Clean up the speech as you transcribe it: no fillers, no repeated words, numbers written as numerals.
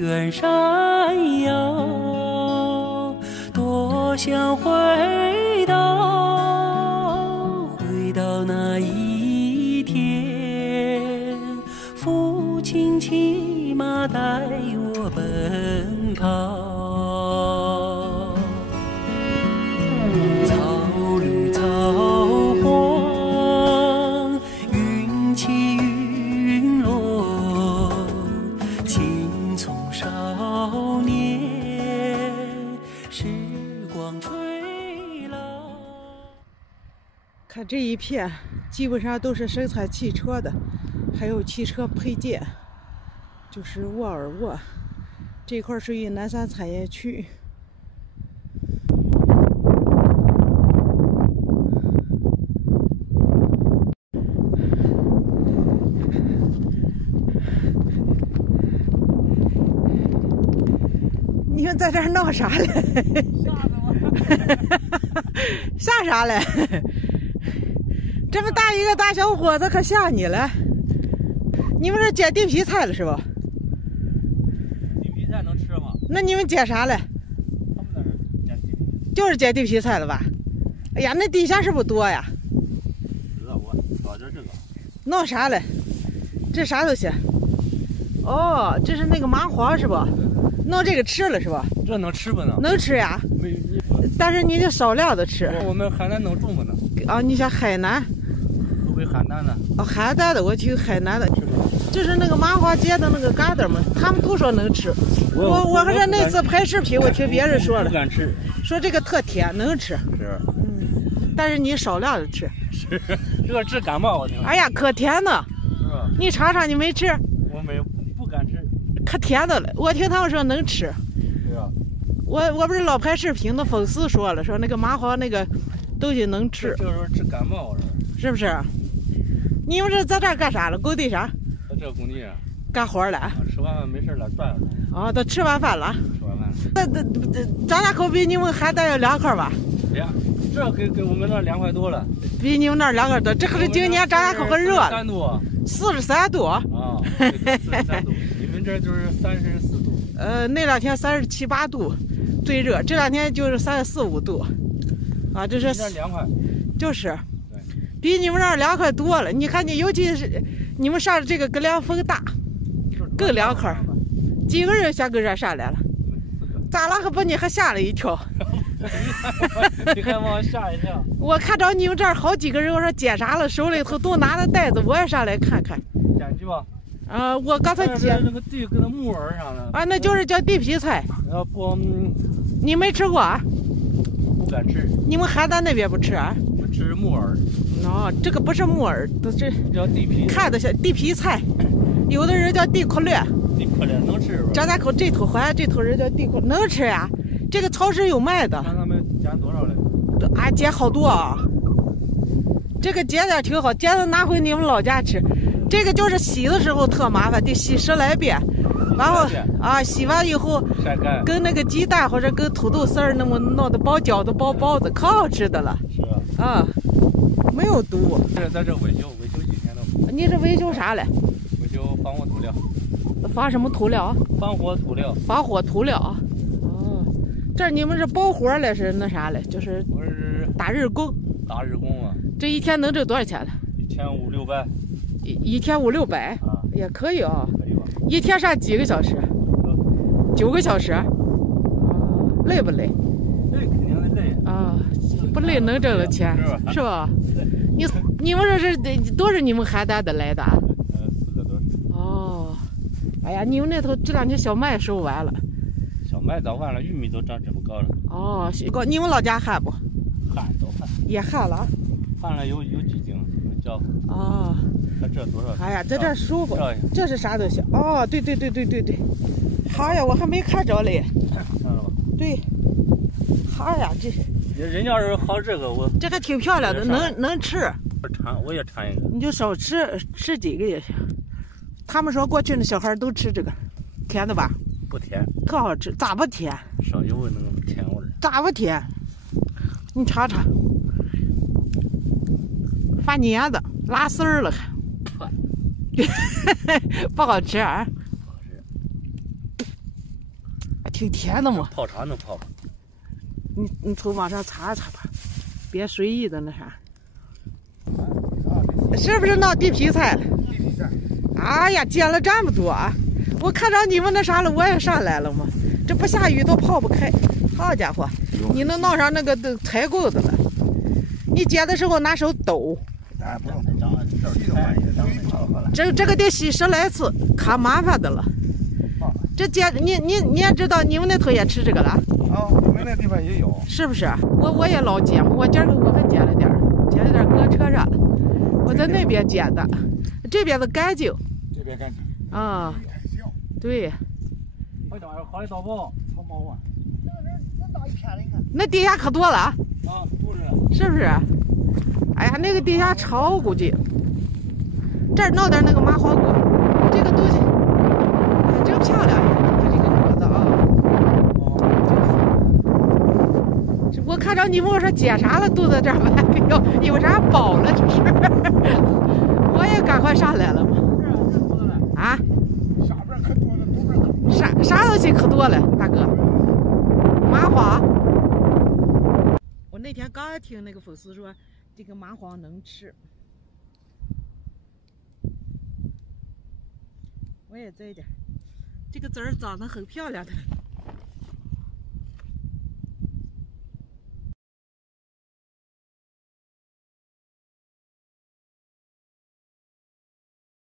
远山遥，多想回到那一天，父亲骑马带我奔跑。草绿草黄，云起云落，青葱少年，时光吹老。看这一片，基本上都是生产汽车的，还有汽车配件，就是沃尔沃。这块属于南山产业区。你们在这儿闹啥嘞？吓啥嘞？这么大一个大小伙子，可吓你了？你们这捡地皮菜了是吧？地皮菜能吃吗？那你们捡啥嘞？他们那是捡地皮，就是捡地皮菜了吧？哎呀，那地下是不是多呀？我找着这个。闹啥嘞？这啥东西？哦，这是那个麻黄是吧？弄这个吃了是吧？这能吃不呢？能吃呀，没，但是你就少量的吃。我们海南能种不呢？啊，你想海南？河北邯郸的。哦，邯郸的，我去海南的，就是那个麻花结的那个疙瘩嘛，他们都说能吃。我可是那次拍视频，我听别人说了，不敢吃，说这个特甜，能吃。是。但是你少量的吃。是，这个治感冒我听。哎呀，可甜呢。是吧？你尝尝，你没吃？我没有，不敢吃。可甜的了，我听他们说能吃。是啊。我不是老拍视频的粉丝说了，说那个麻黄那个东西能吃。这时候治感冒是不是？你们这在这儿干啥了？工地上？在这工地上干活了。吃完饭没事了转转。哦，都吃完饭了。吃完饭。这张家口比你们邯郸要凉快吧？这给我们那凉快多了。比你们那儿凉快多，这可是今年张家口很热。43度。43度。啊，43度。你们这就是34度。那两天37、8度最热，这两天就是34、5度。啊，这是。有点凉快。就是。比你们那儿凉快多了。你看你，尤其是你们上这个格凉风大，更凉快。几个人想跟这上来了？咋了？还把你还吓了一跳。你还把我吓一跳。我看着你们这儿好几个人，我说捡啥了，手里头都拿着袋子，我也上来看看。捡去吧。我刚才捡。那个地跟那木耳上的。啊，那就是叫地皮菜。要不，你没吃过啊？不敢吃。你们邯郸那边不吃啊？不吃木耳。哦，这个不是木耳，这叫地皮。看的像地皮菜，有的人叫地壳略。地壳略能吃吧？张家口这头淮安这头人叫地壳，能吃呀？这个超市有卖的。看他们捡多少嘞？啊，捡好多啊！这个捡点挺好，捡了拿回你们老家吃。这个就是洗的时候特麻烦，得洗10来遍。然后啊，洗完以后晒干，跟那个鸡蛋或者跟土豆丝儿那么弄的包饺子、包包子，可好吃的了。是啊。啊，没有毒。在这维修几天了。你是维修啥嘞？维修防火涂料。防什么涂料？防火涂料。防火涂料。哦，这你们是包活嘞，是那啥嘞？就是我是打日工。打日工啊。这一天能挣多少钱呢？一天500、600。一天500、600啊，也可以啊。可以吧？一天上几个小时？9个小时。累不累？累，肯定得累啊。不累能挣了钱，是吧？你们这是都是你们邯郸的来的？4个多是。哦，哎呀，你们那头这两天小麦收完了。小麦早完了，玉米都长这么高了。哦，你们老家旱不？旱都旱。也旱了。旱了有几斤，能叫。哦。看这多少？哎呀，在这舒服。这是啥东西？哦，对。好呀，我还没看着嘞。看了吧？对。好呀，这。人家是好这个，我这还挺漂亮的，能吃。我也馋一个。你就少吃几个也行。他们说过去那小孩都吃这个，甜的吧？不甜，可好吃。咋不甜？少有那个甜味儿。咋不甜？你尝尝。发黏的，拉丝儿了还。不好吃啊。不好吃。挺甜的嘛。泡茶能泡吧？你头往上擦擦吧，别随意的那啥。是不是闹地皮菜了？地皮菜。哎呀，捡了这么多啊！我看着你们那啥了，我也上来了嘛。这不下雨都泡不开，好家伙，你能弄上那个柴棍子了。你捡的时候拿手抖。哎，不用长，这个得洗10来次，可麻烦的了。这捡你也知道，你们那头也吃这个了？啊，我们那地方也有。是不是？我也老捡，我今儿个我还捡了点搁车上了。我在那边捡的，这边的干净。这边干净。啊，对。好一刀包，超毛啊！那大一片了，你看。那地下可多了啊！啊，不是。是不是？哎呀，那个地下超估计。这儿弄点那个麻花果，这个东西还真漂亮，这个果子啊。我看着你问我说捡啥了，都在这儿买，有啥宝了这是？我也赶快上来了嘛。啊？下边可多了，东边啥东西可多了，大哥。麻花。我那天刚听那个粉丝说，这个麻黄能吃。我也摘点，这个籽儿长得很漂亮的。